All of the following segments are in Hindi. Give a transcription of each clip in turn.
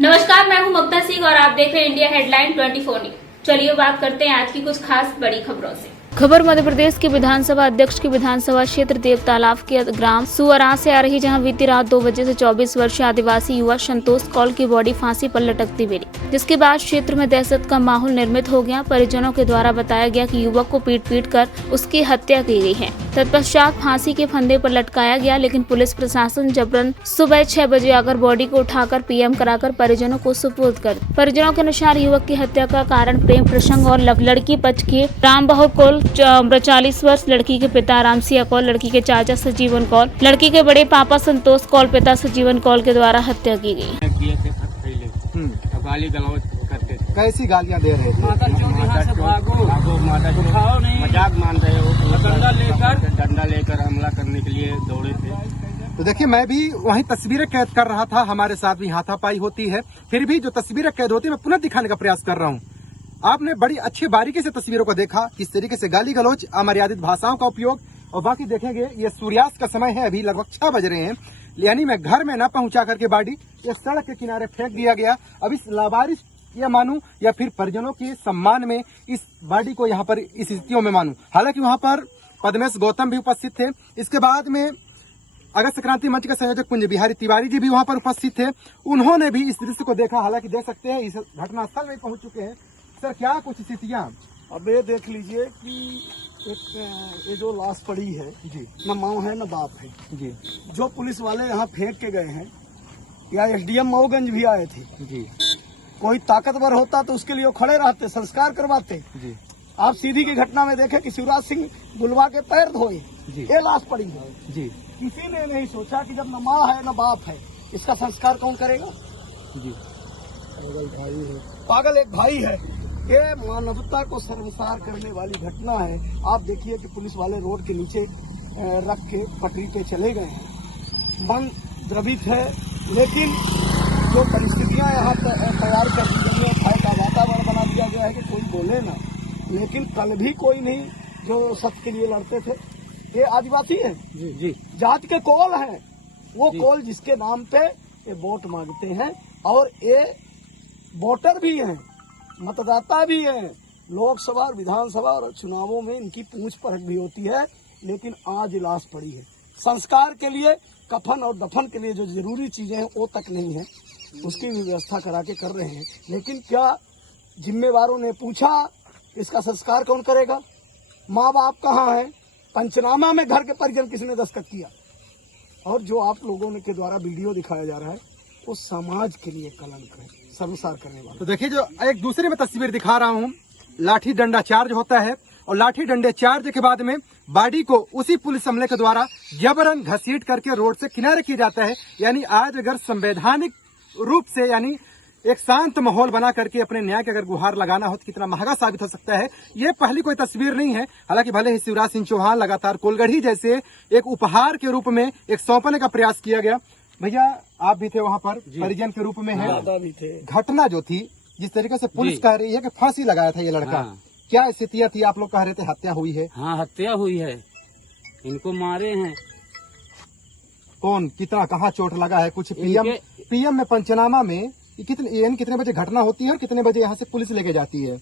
नमस्कार, मैं हूं ममता सिंह और आप देख रहे हैं इंडिया हेडलाइन 24 न्यूज। चलिए बात करते हैं आज की कुछ खास बड़ी खबरों से। खबर मध्य प्रदेश के विधानसभा अध्यक्ष के विधानसभा क्षेत्र देव तालाब के ग्राम सुअरा से आ रही, जहां बीती रात 2 बजे से 24 वर्षीय आदिवासी युवा संतोष कौल की बॉडी फांसी पर लटकती मिली, जिसके बाद क्षेत्र में दहशत का माहौल निर्मित हो गया। परिजनों के द्वारा बताया गया कि युवक को पीट कर उसकी हत्या की गई है। तत्पश्चात फांसी के फंदे पर लटकाया गया, लेकिन पुलिस प्रशासन जबरन सुबह 6 बजे आकर बॉडी को उठाकर पीएम कराकर परिजनों को सुपुर्द कर। परिजनों के अनुसार युवक की हत्या का कारण प्रेम प्रसंग और लड़की पक्ष के राम बहादुर कौल 40 वर्ष, लड़की के पिता राम सिंह कौल, लड़की के चाचा सजीवन कौल, लड़की के बड़े पापा संतोष कौल, पिता सजीवन कौल के द्वारा हत्या की गई। गाली गलौज करते थे। कैसी गालियां दे रहे थे? मजाक मान रहे हो, डंडा लेकर हमला करने के लिए दौड़े थे। तो देखिए, मैं भी वहीं तस्वीरें कैद कर रहा था। हमारे साथ भी हाथापाई होती है, फिर भी जो तस्वीरें कैद होती है मैं पुनः दिखाने का प्रयास कर रहा हूँ। आपने बड़ी अच्छी बारीकी से तस्वीरों को देखा, किस तरीके से गाली गलौज, अमर्यादित भाषाओं का उपयोग। और बाकी देखेंगे, ये सूर्यास्त का समय है, अभी लगभग 6 बज रहे हैं, यानी मैं घर में न पहुंचा करके बॉडी एक सड़क के किनारे फेंक दिया गया। अब इस लावारिस या मानूं या फिर परिजनों के सम्मान में इस बॉडी को यहाँ पर इस स्थितियों में मानूं। हालांकि वहां पर पद्मेश गौतम भी उपस्थित थे। इसके बाद में अगस्त क्रांति मंच के संयोजक कुंज बिहारी तिवारी जी भी वहां पर उपस्थित थे। उन्होंने भी इस दृश्य को देखा। हालांकि देख सकते हैं इस घटनास्थल में पहुंच चुके हैं। सर, क्या कुछ स्थितियां? अब ये देख लीजिए कि ये जो लाश पड़ी है जी, न माँ है न बाप है जी, जो पुलिस वाले यहाँ फेंक के गए हैं, या एसडीएम मऊगंज भी आए थे। जी, कोई ताकतवर होता तो उसके लिए वो खड़े रहते, संस्कार करवाते। जी, आप सीधी की घटना में देखे कि शिवराज सिंह बुलवा के पैर धोए, जी, ये लाश पड़ी है। जी, किसी ने नहीं सोचा कि जब न माँ है न बाप है, इसका संस्कार कौन करेगा? जी। पागल एक भाई है। ये मानवता को शर्मसार करने वाली घटना है। आप देखिए कि पुलिस वाले रोड के नीचे रख के पटरी पे चले गए हैं। मन द्रवित है, लेकिन जो परिस्थितियां यहाँ तैयार कर दी गई हैं, भय का वातावरण बना दिया गया है कि कोई बोले ना। लेकिन कल भी कोई नहीं जो सत्य के लिए लड़ते थे। ये आदिवासी है, जी, जी, जात के कौल हैं, वो कौल जिसके नाम पे ये वोट मांगते हैं, और ये वोटर भी हैं, मतदाता भी हैं। लोकसभा और विधानसभा और चुनावों में इनकी पूछ परख भी होती है। लेकिन आज लाश पड़ी है। संस्कार के लिए, कफन और दफन के लिए जो जरूरी चीजें हैं वो तक नहीं है, उसकी भी व्यवस्था करा के कर रहे हैं। लेकिन क्या जिम्मेवारों ने पूछा इसका संस्कार कौन करेगा? माँ बाप कहाँ है? पंचनामा में घर के परिजन किसने दस्तखत किया? और जो आप लोगों के द्वारा वीडियो दिखाया जा रहा है वो समाज के लिए कलंक है, शर्मसार करने वाला। तो देखिए, जो एक दूसरे में तस्वीर दिखा रहा हूँ, लाठी डंडा चार्ज होता है और लाठी डंडे चार्ज के बाद में बॉडी को उसी पुलिस अमले के द्वारा जबरन घसीट करके रोड से किनारे किया जाता है। यानी आज अगर संवैधानिक रूप से, यानी एक शांत माहौल बना करके अपने न्याय के अगर गुहार लगाना हो तो कितना महंगा साबित हो सकता है। ये पहली कोई तस्वीर नहीं है। हालांकि भले ही शिवराज सिंह चौहान लगातार कोलगढ़ी जैसे एक उपहार के रूप में एक सौंपने का प्रयास किया गया। भैया, आप भी थे वहाँ पर, परिजन के रूप में है। दादा भी थे। घटना जो थी, जिस तरीके से पुलिस कह रही है कि फांसी लगाया था ये लड़का, क्या स्थितियां थी? आप लोग कह रहे थे हत्या हुई है। हाँ, हत्या हुई है, इनको मारे हैं। कौन, कितना, कहाँ चोट लगा है? कुछ पीएम में पंचनामा में कितने बजे घटना होती है और कितने बजे यहाँ से पुलिस लेके जाती है?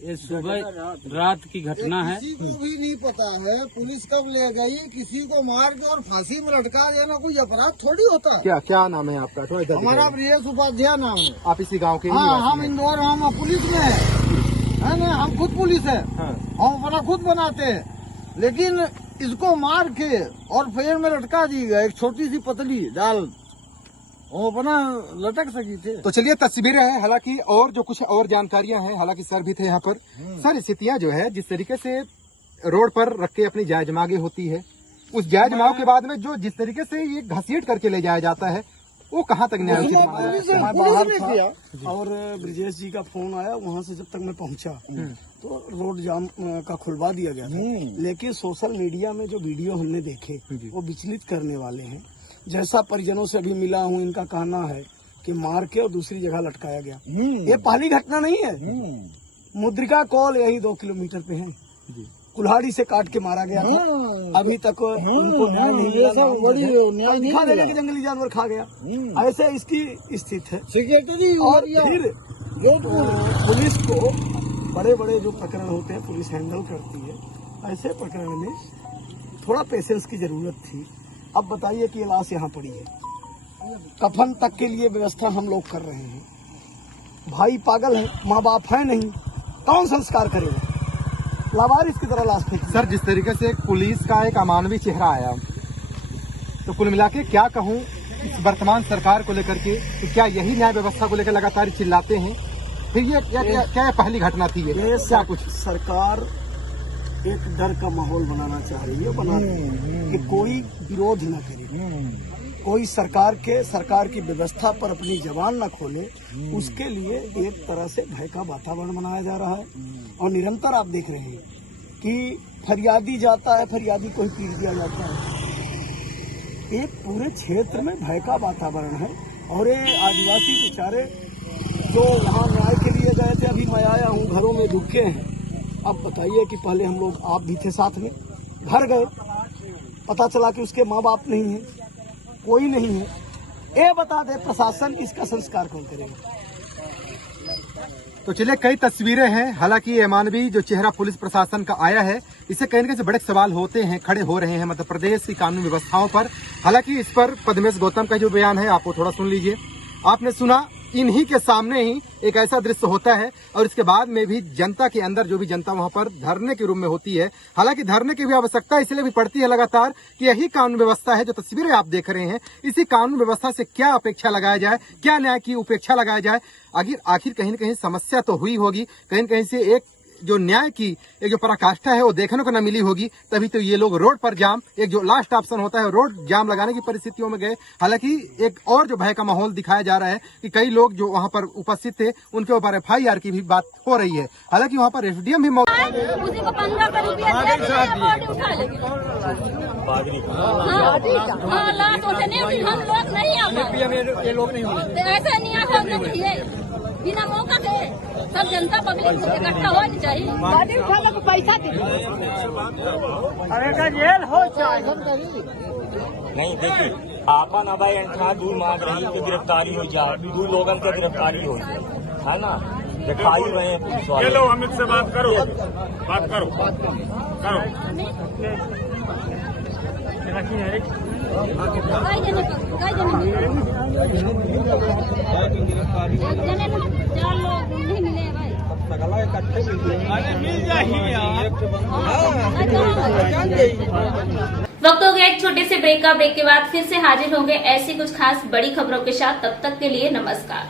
ये सुबह रात की घटना है। किसी को भी नहीं पता है पुलिस कब ले गई। किसी को मार के और फांसी में लटका देना कोई अपराध थोड़ी होता है। क्या नाम है आपका? थोड़ा इधर हमारा दिखाइए। ब्रिजेश उपाध्याय नाम है। आप इसी गांव के ही हाँ, निवासी हम हैं? इंदौर, हम पुलिस में है ना, हम खुद पुलिस है। हाँ। हम अपना खुद बनाते हैं। लेकिन इसको मार के और पेड़ में लटका दी गई, एक छोटी सी पतली डाल, वो अपना लटक सकी थे। तो चलिए, तस्वीरें हैं। हालांकि और जो कुछ और जानकारियां हैं, हालांकि सर भी थे यहाँ पर। सर, स्थितियां जो है, जिस तरीके से रोड पर रख के अपनी जायज मांगे होती है, उस जायज मांग के बाद में जो जिस तरीके से ये घसीट करके ले जाया जाता है, वो कहाँ तक न्याय उचित माना जाता है? मैं बाहर था और ब्रिजेश जी का फोन आया। वहाँ से जब तक मैं पहुँचा तो रोड जाम का खुलवा दिया गया था। लेकिन सोशल मीडिया में जो वीडियो हमने देखे वो विचलित करने वाले हैं। जैसा परिजनों से अभी मिला हूँ, इनका कहना है कि मार के और दूसरी जगह लटकाया गया। ये पहली घटना नहीं है। मुद्रिका कौल यही 2 किलोमीटर पे है। कुल्हाड़ी से काट के मारा गया था। हाँ। अभी तक उनको न्याय नहीं मिला। ये सब बड़ी न्याय नहीं दिखा देगा मिला। कि जंगली जानवर खा गया। ऐसे इसकी स्थिति है। सेक्रेटरी और फिर जोधपुर पुलिस को बड़े बड़े जो प्रकरण होते हैं पुलिस हैंडल करती है। ऐसे प्रकरण में थोड़ा पेशेंस की जरूरत थी। अब बताइए कि ये लाश यहाँ पड़ी है, कफन तक के लिए व्यवस्था हम लोग कर रहे हैं। भाई पागल है, माँ बाप है नहीं, कौन संस्कार करेगा? लावारिस की तरह लाश फेंकी। सर, जिस तरीके से पुलिस का एक अमानवीय चेहरा आया, तो कुल मिला के क्या कहूँ इस वर्तमान सरकार को लेकर के, तो क्या यही न्याय व्यवस्था को लेकर लगातार चिल्लाते हैं? फिर ये क्या पहली घटना थी? ये क्या कुछ सरकार एक डर का माहौल बनाना चाह रही है, बना रही है कि कोई विरोध न करे, कोई सरकार की व्यवस्था पर अपनी जबान न खोले। उसके लिए एक तरह से भय का वातावरण बनाया जा रहा है। और निरंतर आप देख रहे हैं कि फरियादी जाता है, फरियादी को ही पीट दिया जाता है। एक पूरे क्षेत्र में भय का वातावरण है। और ये आदिवासी बेचारे जो यहाँ न्याय के लिए गए थे, अभी मैं आया हूँ, घरों में दुखे हैं। अब बताइए कि पहले हम लोग, आप भी थे साथ में, घर गए, पता चला कि उसके माँ बाप नहीं है, कोई नहीं है। ये बता दे प्रशासन, इसका संस्कार कौन करेगा? तो चलिए, कई तस्वीरें हैं। हालांकि ये अमानवीय जो चेहरा पुलिस प्रशासन का आया है, इससे कहीं न कहीं से बड़े सवाल होते हैं, खड़े हो रहे हैं मध्य प्रदेश की कानून व्यवस्थाओं पर। हालांकि इस पर पद्मेश गौतम का जो बयान है, आपको थोड़ा सुन लीजिए। आपने सुना, इन्हीं के सामने ही एक ऐसा दृश्य होता है और इसके बाद में भी जनता के अंदर, जो भी जनता वहां पर धरने के रूप में होती है। हालांकि धरने की भी आवश्यकता इसलिए भी पड़ती है लगातार कि यही कानून व्यवस्था है। जो तस्वीरें आप देख रहे हैं, इसी कानून व्यवस्था से क्या अपेक्षा लगाया जाए, क्या न्याय की उपेक्षा लगाया जाए? आखिर कहीं न कहीं समस्या तो हुई होगी, कहीं न कहीं से एक जो न्याय की एक जो पराकाष्ठा है वो देखने को न मिली होगी। तभी तो ये लोग रोड पर जाम, एक जो लास्ट ऑप्शन होता है रोड जाम लगाने की परिस्थितियों में गए। हालांकि एक और जो भय का माहौल दिखाया जा रहा है कि कई लोग जो वहां पर उपस्थित थे, उनके ऊपर FIR की भी बात हो रही है। हालांकि वहां पर SDM भी मौजूद उसी को 15 रुपया दे देंगे, उठा लेंगे। हाँ, लाश उठने भी हम लोग नहीं आ पाए। ये लोग नहीं होंगे। ऐसा नहीं होना चाहिए, बिना मौका के सब जनता पब्लिक इकट्ठा होनी चाहिए। गाड़ी उठाने को पैसा दे, अरे का जेल हो चाहे नहीं। देखिए, आपन अबाई अंठा दूर मांग रही तो गिरफ्तारी हो जाए, दू लोगन के गिरफ्तारी हो जाए, है ना? दिखाई रहे हैं पुलिस वाले। लो, अमित से बात करो, बात करो, करो। चार लोग नहीं मिले भाई, वक्त हो गया एक छोटे से ब्रेक का। ब्रेक के बाद फिर से हाजिर होंगे ऐसी कुछ खास बड़ी खबरों के साथ। तब तक के लिए नमस्कार।